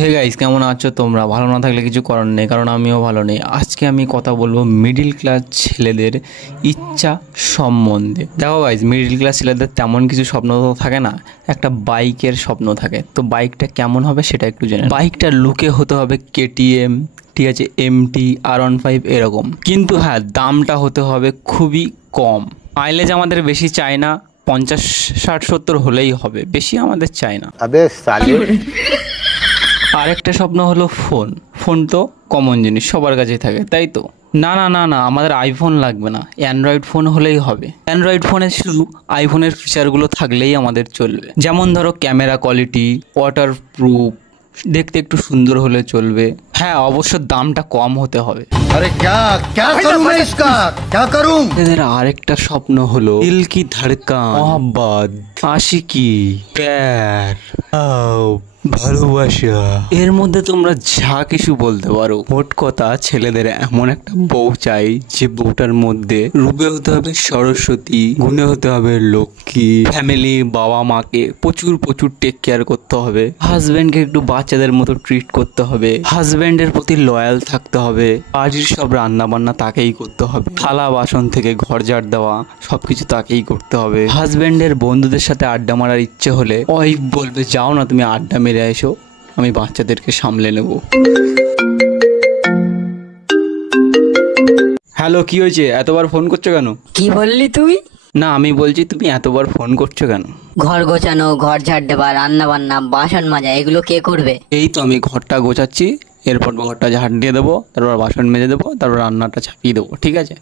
Hey guys, কেমন আছো তোমরা? ভালো না থাকলে কিছু করার নেই, কারণ আমিও ভালো নেই। আজকে আমি কথা বলবো মিডিল ক্লাস ছেলেদের ইচ্ছা সম্বন্ধে। দেখো গাইস, মিডিল ক্লাস ছেলেদের তেমন কিছু স্বপ্ন তো থাকে না, একটা বাইকের স্বপ্ন থাকে। তো বাইকটা কেমন হবে সেটা একটু জেনে। বাইকটা লুকে হতে হবে কেটিএম, ঠিক আছে, এমটি, R15 এরকম। কিন্তু হ্যাঁ, দামটা হতে হবে খুবই কম। মাইলেজ আমাদের বেশি চাই না, 50, 60, 70 হলেই হবে, বেশি আমাদের চাই না। अबे साले আরেকটা স্বপ্ন হলো ফোন। ফোন তো কমন জিনিস, সবার কাছেই থাকে, তাই তো? না না না না, আমাদের আইফোন লাগবে না, অ্যান্ড্রয়েড ফোন হলেই হবে। অ্যান্ড্রয়েড ফোনে শুধু আইফোনের ফিচারগুলো থাকলেই আমাদের চলবে। যেমন ধরো ক্যামেরা কোয়ালিটি, ওয়াটার প্রুফ, দেখতে একটু সুন্দর হলে চলবে। হ্যাঁ, অবশ্য দামটা কম হতে হবে। अरे क्या क्या करूं मैं इसका क्या करूं এদের আরেকটা স্বপ্ন হলো দিল কি ধড়কান, মোহাব্বত, আশিকি, প্যার, ভালোবাসা। এর মধ্যে তোমরা যা কিছু বলতে পারো। মোট কথা, ছেলেদের এমন একটা বউ চাই যে বউটার মধ্যে রূপে হতে হবে সরস্বতী, গুণে হতে হবে লক্ষ্মী, ফ্যামিলি, বাবা মাকে প্রচুর প্রচুর টেক কেয়ার করতে হবে, হাজবেন্ডকে একটু বাচ্চাদের মতো ট্রিট করতে হবে, হাজবেন্ডের প্রতি লয়াল থাকতে হবে, বাড়ির সব রান্না বান্না তাকেই করতে হবে, থালা বাসন থেকে ঘর ঝাড় দেওয়া সবকিছু তাকেই করতে হবে। হাজবেন্ডের বন্ধুদের সাথে আড্ডা মারার ইচ্ছে হলে ওয়াইফ বলবে, যাও না তুমি আড্ডা মেরে এসো, আমি বাচ্চাদেরকে সামলে নেব। হ্যালো, কি হয়েছে? এতবার ফোন করছো কেন? কি বললি তুই? না, আমি বলছি তুমি এতবার ফোন করছো কেন? ঘর গোছানো, ঘর ঝাড় দেওয়া, রান্না বান্না, বাসন মাজা, এগুলো কে করবে? এই তো আমি ঘরটা গোছাচ্ছি, এরপর ঘরটা ঝাড় দিয়ে দেবো, তারপর বাসন মেজে দেবো, তারপর রান্নাটা চাপিয়ে দেবো, ঠিক আছে?